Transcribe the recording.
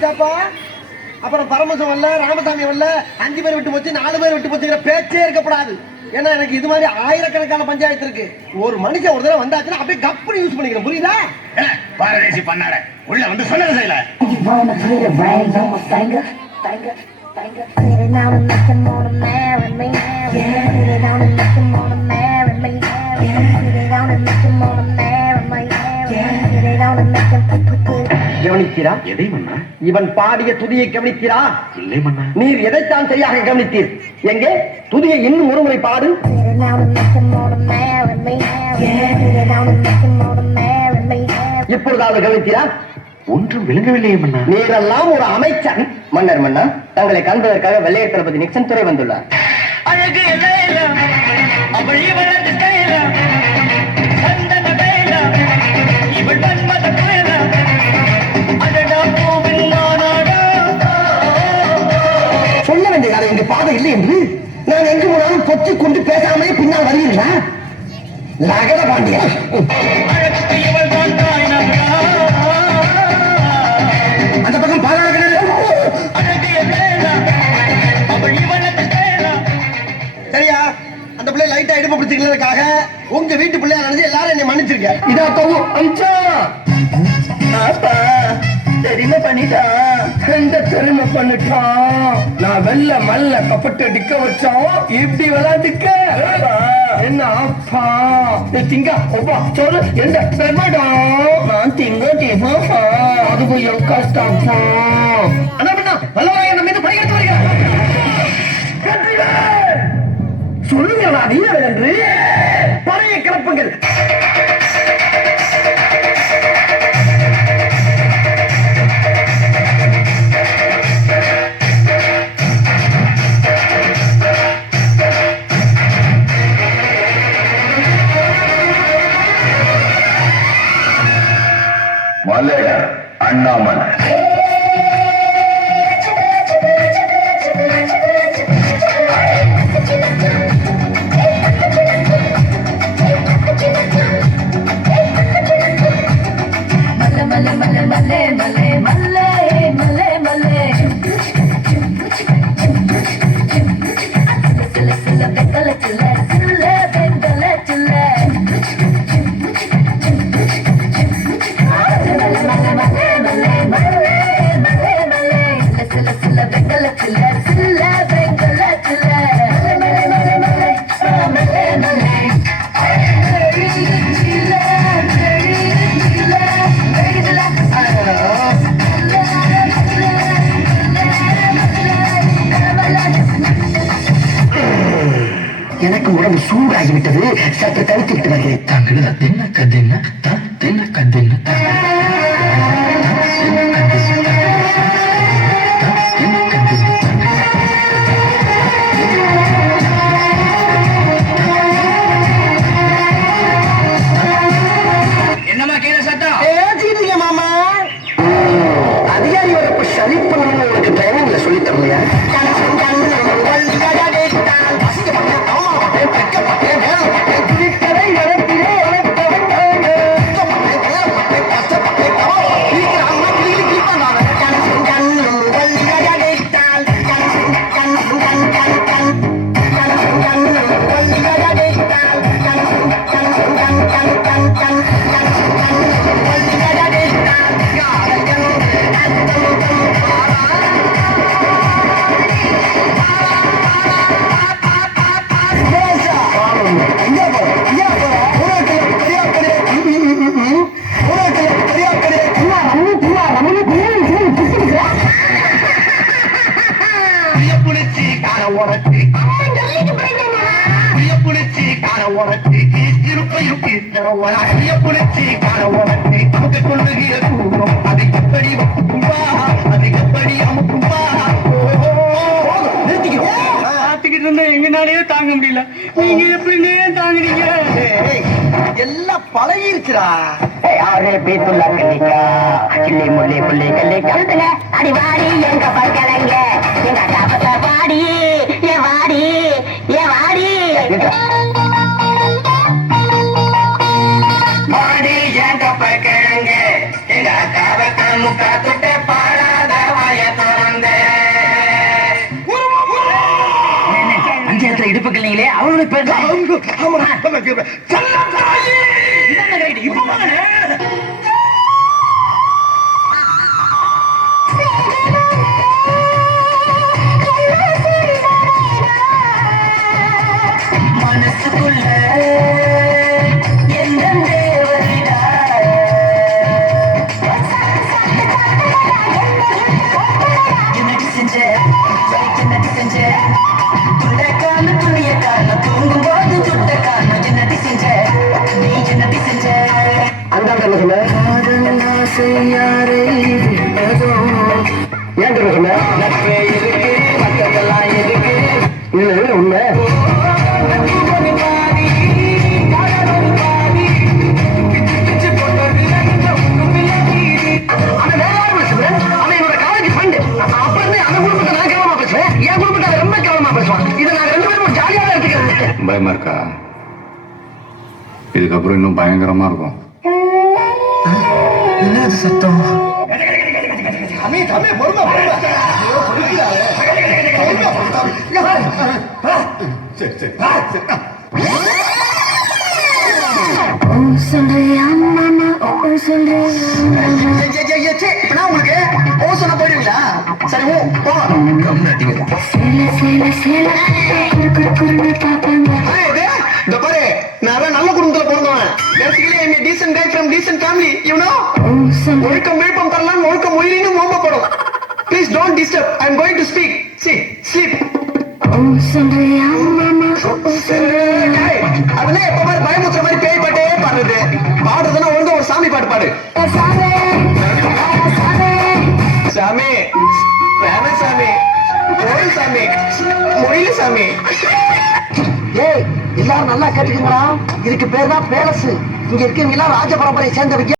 போச்சாப்பா. அப்புறம் பரமசம் வரல, ராமசாமி வரல, 5 பேர் விட்டு போச்சு, 4 பேர் விட்டு போச்சுங்கிற பேச்சே இருக்கப்படாது. ஏன்னா எனக்கு இது மாதிரி ஆயிரக்கணக்கான பஞ்சாயத்து இருக்கு. ஒரு மனுஷன் ஒரு தடவை வந்தாச்சுன்னா அப்படியே கப்புனு யூஸ் பண்ணிக்கிறேன். புரியுதா? பாரதேசி பண்ணாட உள்ள வந்து சொன்னது செய்யல. கவனிக்கிறா? எதை மன்னா? இவன் பாடிய துதியை கவனிக்கிறா? இல்லை மன்னா. நீர் எதைத்தான் சரியாக கவனித்தீர்? எங்கே துதியை இன்னும் ஒருமுறை பாடு. இப்பொழுதாவது கவனித்தீரா? ஒன்றும் விளங்கவில்லையே மன்னா. நீரெல்லாம் ஒரு அமைச்சர். மன்னர் மன்னா, தங்களை காண்பதற்காக வெள்ளைய தளபதி நிக்சன் துறை வந்துள்ளார். அழகு அவள் இவளது இவள் மன்மத சொல்ல வேண்டிய காலம் இங்கு பாதை இல்லை என்று நான் எங்கு போனாலும் பொத்தி கொண்டு பேசாமலே பின்னால் வருகிறா. நகர பாண்டியா அந்த பக்கம் பாதாள சரியா? அந்த பிள்ளை லைட்டா இடுப்பு பிடிச்சிக்கிறதுக்காக உங்க வீட்டு பிள்ளையா நினைச்சு எல்லாரும் என்னை மன்னிச்சிருக்கேன். இதா தோவும் அம்சா தெரியுமா பண்ணிட்டான். எந்த தெரியுமா பண்ணிட்டான்? நான் வெள்ள மல்ல கப்பட்டு டிக்க வச்சோம். இப்படி விளையாட்டுக்க என்ன அப்பா திங்க ஒப்பா சொல்லு எந்த பெருமாடம் நான் திங்க தீபா அதுக்கு என் கஷ்டம். அண்ணா பண்ணா வல்லவராய நம்ம மீது படையெடுத்து வருகிறேன். சொல்லுங்களா நீர் என்று பழைய கிளப்புங்கள். மலைய அண்ணாமலை எனக்கு உடம்பு சூடாகிவிட்டது. சற்று தடுத்துக்கிட்டு வருகிறேன். தாங்கள் தென்ன கதென்ன தென்ன கதென்ன என்னமா கேள சத்தம் ஏற்றிக்கிட்டீங்க மாமா. அதிகாரி வரப்ப சலிப்பு உனக்கு டைமிங்ல சொல்லி தரலையா? எங்கனாலே தாங்க முடியல. நீங்க எப்படின்னே தாங்குறீங்க? எல்லாம் பழகிருச்சுடா. யாரே பேத்துள்ள கல்லிக்கா கிள்ளி முள்ளி புள்ளி கல்லிக்கா அடி வாடி எங்க பல்கலைங்க எங்க காப்பத்த வாடி ஏ வாடி ஏ வாடி வாடி எங்க பல்கலைங்க எங்க காப்பத்த முக்கா துட்ட பாடாத அவனுடைய பேர் இப்ப வாங்க. மனசுக்குள்ள எந்த தேவரிடா என்னடி செஞ்ச என்னடி செஞ்ச துள்ளக்கான துணியக்கான தூங்கும்போது துட்டக்கான என்னடி செஞ்ச நீ என்னடி செஞ்ச ஏன் சொன்ன நட்பே இருக்கு மற்றதெல்லாம் இருக்கு இது உண்மை பயமா இருக்கா? இதுக்கப்புறம் இன்னும் பயங்கரமா இருக்கும். சத்தம் சொல்றியா மாமா சொல்றியா உங்களுக்கு ஓ சொன்ன போயிடுவீங்களா? சரி ஓ சேல சேல சேல குறுக்குன்னு பாப்பாங்க இந்த பாரு நான் நல்ல குடும்பத்துல பிறந்தவன். Basically I am decent guy from decent family you know. ஒழுக்கம் விழுப்பம் தரலாம் ஒழுக்கம் உயிரினும் ஓம்பப்படும். Please don't disturb I am going to speak. See sleep. சொல்றியா மாமா அதுல எப்ப பாரு பயமுத்துற மாதிரி பேய் பாட்டே பாடுறது. பாடுறதுன்னா ஒழுங்கா ஒரு சாமி பாட்டு பாடு. சாமி வேணா சாமி கோயில் சாமி மொழியில சாமி. ஏய் எல்லாரும் நல்லா கேட்டுக்கீங்களா? இதுக்கு பேர் தான் பேலஸ். இங்க இருக்கவங்க எல்லாம் ராஜ பரம்பரையை சேர்ந்தவங்க.